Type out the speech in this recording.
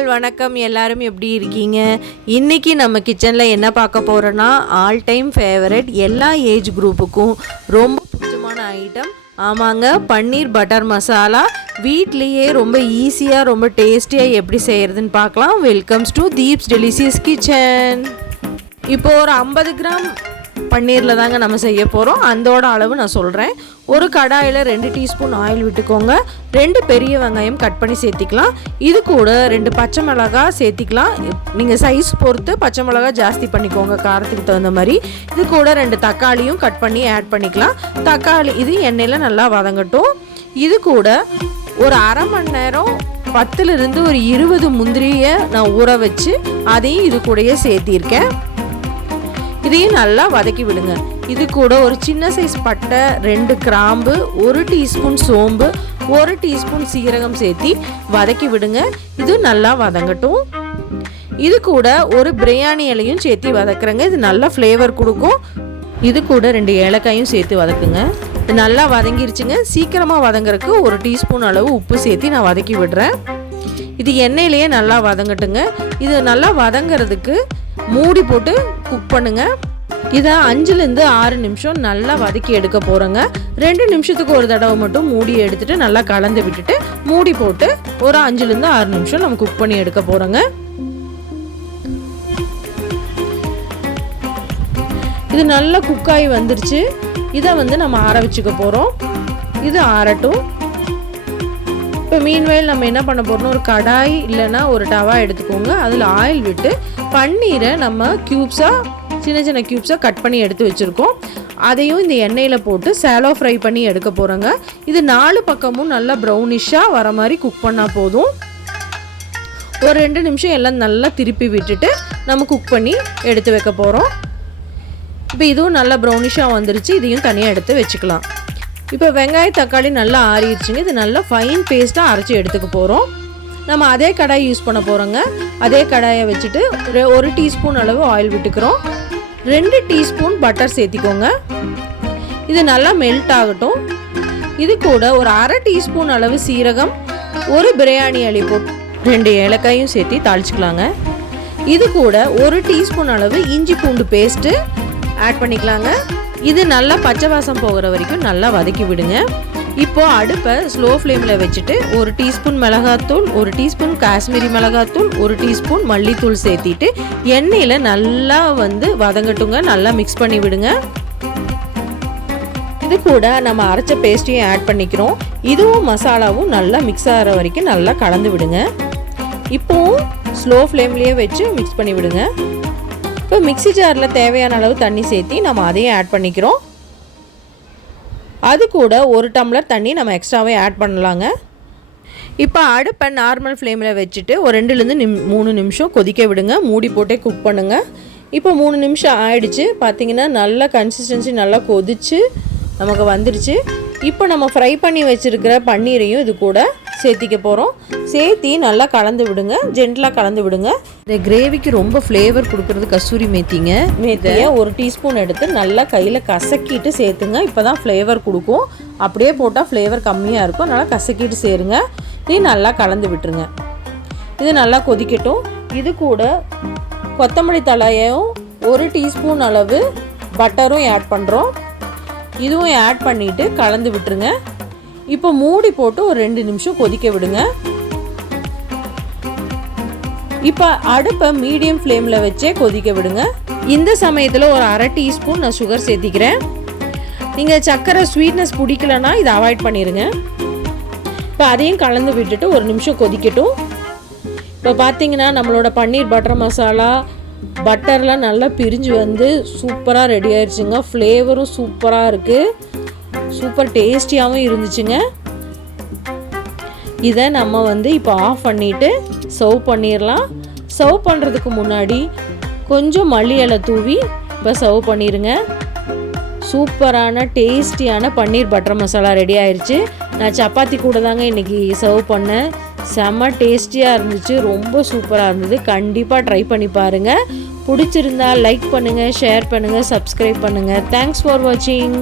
நாள் வணக்கம். எல்லாரும் எப்படி இருக்கீங்க? இன்றைக்கி நம்ம கிச்சனில் என்ன பார்க்க போகிறோன்னா ஆல் டைம் ஃபேவரட் எல்லா ஏஜ் குரூப்புக்கும் ரொம்ப பிடிச்சமான ஐட்டம் ஆமாங்க பன்னீர் பட்டர் மசாலா. வீட்லேயே ரொம்ப ஈஸியாக ரொம்ப டேஸ்டியாக எப்படி செய்கிறதுன்னு பார்க்கலாம். Welcomes to Deep's delicious kitchen இப்போ ஒரு ஐம்பது கிராம் பன்னீரில் தாங்க நம்ம செய்ய போகிறோம் அந்தோட அளவு நான் சொல்கிறேன் ஒரு கடாயில் ரெண்டு டீஸ்பூன் ஆயில் விட்டுக்கோங்க. ரெண்டு பெரிய வெங்காயம் கட் பண்ணி சேர்த்திக்கலாம். இது கூட ரெண்டு பச்சை மிளகா சேர்த்திக்கலாம். நீங்கள் சைஸ் பொறுத்து பச்சை மிளகா ஜாஸ்தி பண்ணிக்கோங்க காரத்துக்கு தகுந்த மாதிரி. இது கூட ரெண்டு தக்காளியும் கட் பண்ணி ஆட் பண்ணிக்கலாம். தக்காளி இது எண்ணெயில் நல்லா வதங்கட்டும். இது கூட ஒரு அரை மணி நேரம் பத்துலேருந்து ஒரு இருபது முந்திரியை நான் ஊற வச்சு அதையும் இது கூடயே சேர்த்திருக்கேன். இதையும் நல்லா வதக்கி விடுங்க. இது கூட ஒரு சின்ன சைஸ் பட்டை ரெண்டு கிராம்பு ஒரு டீஸ்பூன் சோம்பு ஒரு டீஸ்பூன் சீரகம் சேர்த்தி வதக்கி விடுங்க. இது நல்லா வதங்கட்டும். இது கூட ஒரு பிரியாணி இலையும் சேர்த்து வதக்குறேங்க. இது நல்லா ஃப்ளேவர் கொடுக்கும். இது கூட ரெண்டு ஏலக்காயும் சேர்த்து வதக்குங்க. இது நல்லா வதங்கிருச்சுங்க. சீக்கிரமாக வதங்குறதுக்கு ஒரு டீஸ்பூன் அளவு உப்பு சேர்த்து நான் வதக்கி விடுறேன். இது எண்ணெயிலேயே நல்லா வதங்கட்டுங்க. இது நல்லா வதங்கிறதுக்கு மூடி போட்டு குக் பண்ணுங்க. இதை அஞ்சுலேருந்து ஆறு நிமிஷம் நல்லா வதக்கி எடுக்க போகிறோங்க ரெண்டு நிமிஷத்துக்கு ஒரு தடவை மட்டும் மூடி எடுத்துட்டு நல்லா கலந்து விட்டுட்டு மூடி போட்டு ஒரு அஞ்சுலேருந்து ஆறு நிமிஷம் நம்ம குக் பண்ணி எடுக்க போகிறோங்க இது நல்லா குக்காகி வந்துருச்சு. இதை வந்து நம்ம ஆற வச்சுக்க போகிறோம் இது ஆறட்டும். இப்போ மீன்வயல் நம்ம என்ன பண்ண போகிறோம்னா ஒரு கடாய் இல்லைன்னா ஒரு டவா எடுத்துக்கோங்க. அதில் ஆயில் விட்டு பன்னீரை நம்ம க்யூப்ஸாக சின்ன சின்ன க்யூப்ஸாக கட் பண்ணி எடுத்து வச்சுருக்கோம். அதையும் இந்த எண்ணெயில் போட்டு சேலோ ஃப்ரை பண்ணி எடுக்க போகிறோங்க இது நாலு பக்கமும் நல்லா ப்ரௌனிஷாக வர மாதிரி குக் பண்ணால் போதும். ஒரு ரெண்டு நிமிஷம் எல்லாம் நல்லா திருப்பி விட்டுட்டு நம்ம குக் பண்ணி எடுத்து வைக்க போகிறோம் இப்போ இதுவும் நல்லா ப்ரௌனிஷாக வந்துருச்சு. இதையும் தனியாக எடுத்து வச்சுக்கலாம். இப்போ வெங்காய தக்காளி நல்லா ஆறிடுச்சுங்க. இது நல்லா ஃபைன் பேஸ்ட்டாக அரைச்சி எடுத்துக்க போகிறோம் நம்ம அதே கடாய் யூஸ் பண்ண போகிறோங்க அதே கடாயை வச்சுட்டு ஒரு- டீஸ்பூன் அளவு ஆயில் விட்டுக்கிறோம். ரெண்டு டீஸ்பூன் பட்டர் சேர்த்திக்கோங்க. இது நல்லா மெல்ட் ஆகட்டும். இது கூட ஒரு அரை டீஸ்பூன் அளவு சீரகம் ஒரு பிரியாணி அலி போட்டு ரெண்டு ஏலக்காயும் சேர்த்து தாளிச்சுக்கலாங்க. இது கூட ஒரு டீஸ்பூன் அளவு இஞ்சி பூண்டு பேஸ்ட்டு ஆட் பண்ணிக்கலாங்க. இது நல்லா பச்சை வாசம் போகிற வரைக்கும் நல்லா வதக்கி விடுங்க. இப்போ அடுப்பை ஸ்லோ ஃப்ளேமில் வச்சுட்டு ஒரு டீஸ்பூன் மிளகாத்தூள் ஒரு டீஸ்பூன் காஷ்மீரி மிளகாத்தூள் ஒரு டீஸ்பூன் மல்லித்தூள் சேர்த்திட்டு எண்ணெயில் நல்லா வந்து வதங்கட்டுங்க. நல்லா மிக்ஸ் பண்ணி விடுங்க. இது கூட நம்ம அரைச்ச பேஸ்ட்டையும் ஆட் பண்ணிக்கிறோம். இதுவும் மசாலாவும் நல்லா மிக்ஸ் ஆகிற வரைக்கும் நல்லா கலந்து விடுங்க. இப்போவும் ஸ்லோ ஃப்ளேம்லேயே வச்சு மிக்ஸ் பண்ணி விடுங்க. இப்போ மிக்ஸி ஜாரில் தேவையான அளவு தண்ணி சேர்த்தி நம்ம அதையும் ஆட் பண்ணிக்கிறோம். அது கூட ஒரு டம்ளர் தண்ணி நம்ம எக்ஸ்ட்ராவே ஆட் பண்ணலாங்க. இப்போ அடுப்பை நார்மல் ஃப்ளேமில் வச்சுட்டு ஒரு ரெண்டுலேருந்து நிம் மூணு நிமிஷம் கொதிக்க விடுங்க. மூடி போட்டே குக் பண்ணுங்கள் இப்போ மூணு நிமிஷம் ஆயிடுச்சு. பார்த்தீங்கன்னா நல்லா கன்சிஸ்டன்சி நல்லா கொதிச்சு நமக்கு வந்துடுச்சு இப்போ நம்ம ஃப்ரை பண்ணி வச்சுருக்கிற பன்னீரையும் இது கூட சேர்த்திக்க போகிறோம் சேர்த்தி நல்லா கலந்து விடுங்க. ஜென்டலாக கலந்து விடுங்க. இந்த கிரேவிக்கு ரொம்ப ஃப்ளேவர் கொடுக்கறது கஸ்தூரி மேத்திங்க. மேத்தியை ஒரு டீஸ்பூன் எடுத்து நல்லா கையில் கசக்கிட்டு சேர்த்துங்க. இப்போ தான் ஃப்ளேவர் கொடுக்கும். அப்படியே போட்டால் ஃப்ளேவர் கம்மியாக இருக்கும். அதனால் கசக்கிட்டு சேருங்க. நீ நல்லா கலந்து விட்டுருங்க. இது நல்லா கொதிக்கட்டும். இது கூட கொத்தமல்லி தலையும் ஒரு டீஸ்பூன் அளவு பட்டரும் ஆட் பண்ணுறோம் இதுவும் ஆட் பண்ணிவிட்டு கலந்து விட்டுருங்க. இப்போ மூடி போட்டு ஒரு ரெண்டு நிமிஷம் கொதிக்க விடுங்க. இப்போ அடுப்பை மீடியம் ஃப்ளேமில் வச்சே கொதிக்க விடுங்க. இந்த சமயத்தில் ஒரு அரை டீஸ்பூன் நான் சுகர் சேர்த்திக்கிறேன். நீங்கள் சர்க்கரை ஸ்வீட்னஸ் பிடிக்கலன்னா இதை அவாய்ட் பண்ணிடுங்க இப்போ அதையும் கலந்து விட்டுட்டு ஒரு நிமிஷம் கொதிக்கட்டும். இப்போ பார்த்தீங்கன்னா நம்மளோட பன்னீர் பட்டர் மசாலா பட்டர்லாம் நல்லா பிரிஞ்சு வந்து சூப்பராக ரெடி ஆயிடுச்சுங்க ஃப்ளேவரும் சூப்பராக இருக்குது சூப்பர் டேஸ்டியாகவும் இருந்துச்சுங்க. இதை நம்ம வந்து இப்போ ஆஃப் பண்ணிவிட்டு சர்வ் பண்ணிடலாம். சர்வ் பண்ணுறதுக்கு முன்னாடி கொஞ்சம் மல்லி இலை தூவி இப்போ சர்வ் பண்ணிடுங்க. சூப்பரான டேஸ்டியான பன்னீர் பட்டர் மசாலா ரெடி ஆயிடுச்சு நான் சப்பாத்தி கூட தாங்க இன்றைக்கி சர்வ் பண்ணேன். செம்ம டேஸ்டியாக இருந்துச்சு. ரொம்ப சூப்பராக இருந்தது. கண்டிப்பாக ட்ரை பண்ணி பாருங்கள் பிடிச்சிருந்தா லைக் பண்ணுங்கள் ஷேர் பண்ணுங்கள் சப்ஸ்கிரைப் பண்ணுங்கள் தேங்க்ஸ் ஃபார் வாட்சிங்